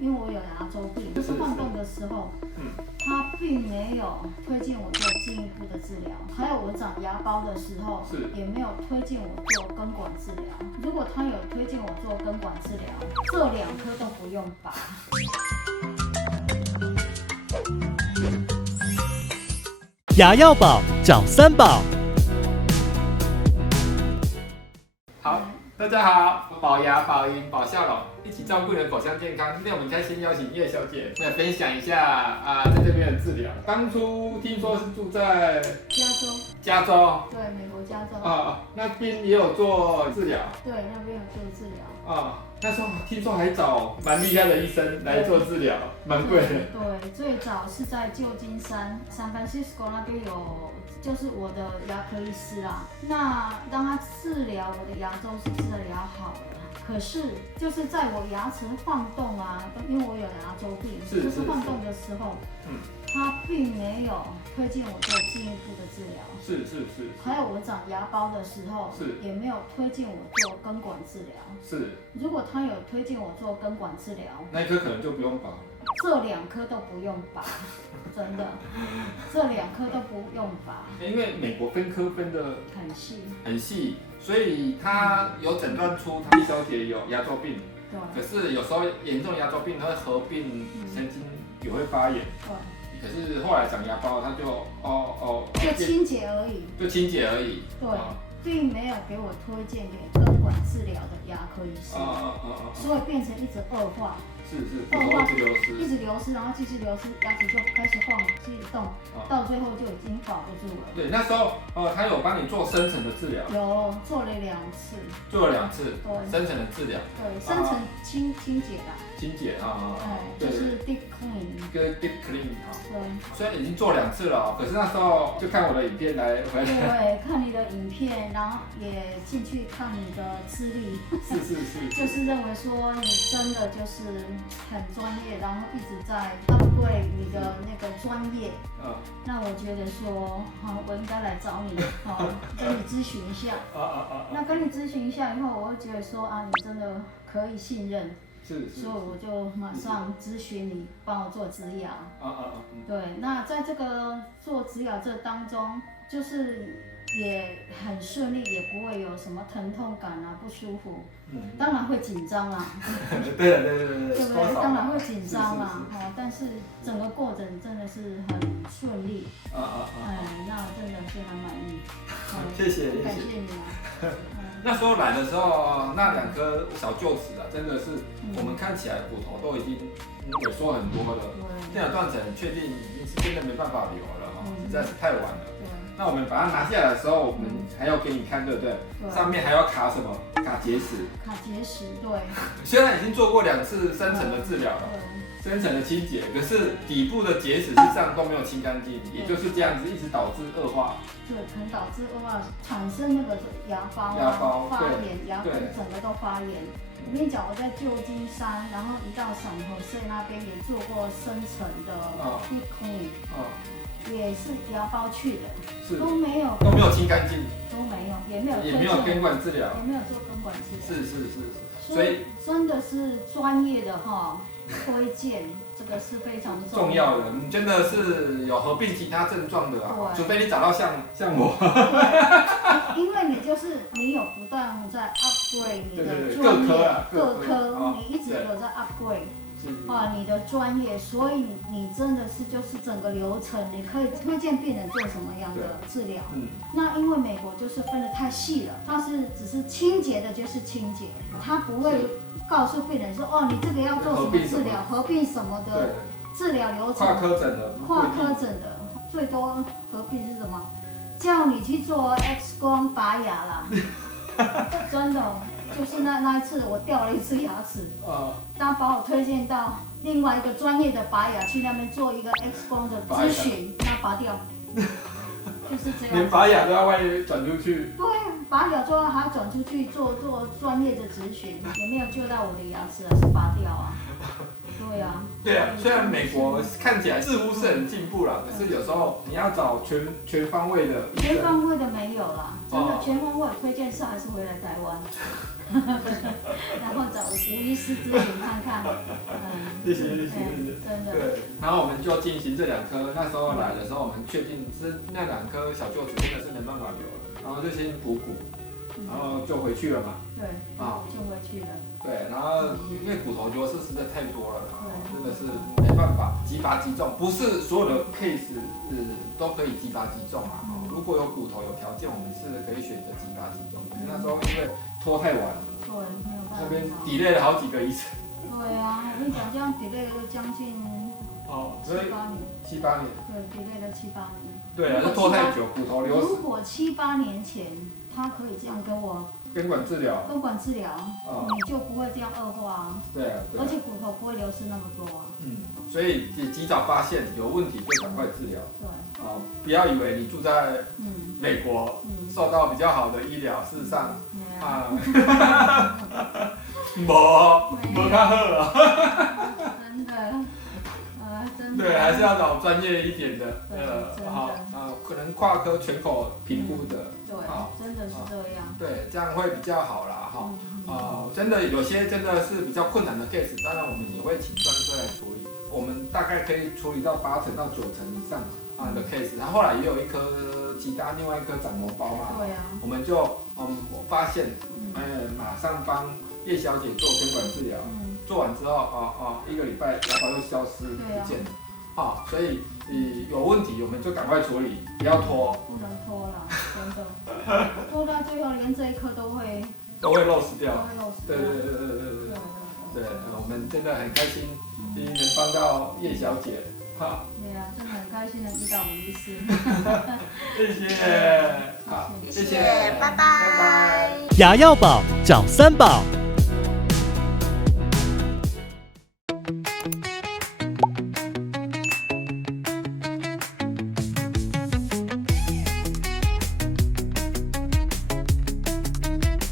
因为我有牙周病，就是晃动的时候，他并没有推荐我做进一步的治疗，还有我长牙包的时候，也没有推荐我做根管治疗。如果他有推荐我做根管治疗，这2颗都不用拔。牙药宝找三宝。好，大家好，保牙、保音、保笑容，一起照顾人口腔健康。今天我们开心邀请叶小姐来分享一下在这边的治疗。当初听说是住在加州，对，美国加州那边也有做治疗，对，那边有做治疗那时候听说还找蛮厉害的医生来做治疗，蛮贵的。对，最早是在旧金山 San Francisco 那边有，就是我的牙科医师啦。那让他治疗我的牙周是治疗好了，可是就是在我牙齿晃动因为我有牙周病，就是晃动的时候，他并没有推荐我做进一步的治疗。是。还有我长牙包的时候，也没有推荐我做根管治疗。如果他有推荐我做根管治疗，那一颗可能就不用拔了。这2颗都不用拔，真的，这2颗都不用拔。因为美国分科分的很细，所以他有诊断出叶小姐有牙周病。对。可是有时候严重牙周病，它会合并神经也会发炎。对。可是后来长牙包，他就清洁而已。对。并没有给我推荐给根管治疗的牙科医师。所以变成一直恶化。恶化一直流失，然后继续流失，牙齿就开始晃，继续动，到最后就已经保不住了。对，那时候他有帮你做深层的治疗。有做了2次。对，深层的治疗。对，深层清洁啦。就是 deep clean。跟 deep clean 对。虽然已经做2次了，可是那时候就看我的影片来回来。对，看你的影片，然后也进去看你的资历。是。就是认为说你真的就是很专业，然后一直在 upgrade 你的那个专业。那我觉得说，我应该来找你，跟你咨询一下。那跟你咨询一下以后，我会觉得说你真的可以信任。所以我就马上咨询你，帮我做植牙。对，那在这个做植牙这当中，就是也很顺利，也不会有什么疼痛感不舒服。当然会紧张啦。对，对不对？当然会紧张啦。但是整个过程真的是很顺利。那真的非常满意。谢谢，感谢你啊。那时候来的时候，那2颗小臼齿真的是我们看起来骨头都已经萎缩很多了。电脑断层确定已经是真的没办法留了实在是太晚了。那我们把它拿下来的时候，我们还要给你看，对不对？上面还要卡什么？卡结石。对。虽然已经做过2次深层的治疗了，深层的清洁，可是底部的结石事实上都没有清干净，也就是这样子一直导致恶化。对，可能导致恶化，产生那个牙包发炎，牙根整个都发炎。我跟你讲，我在旧金山，然后移到San Jose那边也做过深层的deep clean。也是牙包去的，都没有清干净，都没有，也没有根管治疗，也没有做根管治疗。是，所以真的是专业的推荐，这个是非常重要的。你真的是有合并其他症状的除非你找到像我。因为你有不断在 upgrade 你的专业，各科你一直有在 upgrade。你的专业，所以你真的是就是整个流程，你可以推荐病人做什么样的治疗。那因为美国就是分得太细了，它只是清洁的，就是清洁，它不会告诉病人说你这个要做什么治疗，合并什么的治疗流程。跨科诊的，最多合并是什么？叫你去做 X 光拔牙啦，真的。就是那一次我掉了1次牙齿，他把我推荐到另外一个专业的拔牙，去那边做一个 X 光的咨询，那拔掉，就是这样。连拔牙都要外转出去。对，拔牙之后还要转出去做专业的咨询，也没有救到我的牙齿，是拔掉啊。对啊。对啊，虽然美国看起来似乎是很进步啦，可是有时候你要找全方位的医生，全方位的没有啦，真的全方位推荐是还是回来台湾，然后找吴医师咨询看看。谢谢。真的。对，然后我们就进行这2颗，那时候来的时候，我们确定是那2颗小臼齿真的是没办法留了，然后就先补骨，然后就回去了嘛。对，就回去了。对，然后因为骨头流失实在太多了，真的是没办法即拔即种，不是所有的 case 都可以即拔即种啊。如果有骨头有条件，我们是可以选择即拔即种。可是那时候因为拖太晚，对，没有办法。那边 delay 了好几个医生。对啊，我跟你讲，这样 delay 了将近7、8年。7、8年。对 ，delay 了7、8年。对啊，就拖太久，骨头流失。如果7、8年前他可以这样跟我根管治疗，你就不会这样恶化啊。对啊。而且骨头不会流失那么多啊。所以及早发现有问题就赶快治疗。对。不要以为你住在美国受到比较好的医疗，事实上没较好啊。真的。真的。对，还是要找专业一点的，可能跨科全口评估的。对，真的是这样。对，这样会比较好啦，真的有些真的是比较困难的 case， 当然我们也会请专科来处理。我们大概可以处理到8成到9成以上的 case， 然后后来也有一颗其他另外一颗长脓包嘛，对啊，我们就我发现，马上帮叶小姐做根管治疗，做完之后1个礼拜牙膏又消失不见了，所以有问题我们就赶快处理，不要拖，不能拖了，真的，拖到最后连这一颗都会 loss 掉，对，我们真的很开心，能帮到叶小姐。对啊，真的很开心能遇到吴医师。谢谢，好，谢谢，拜拜。牙药宝找3宝。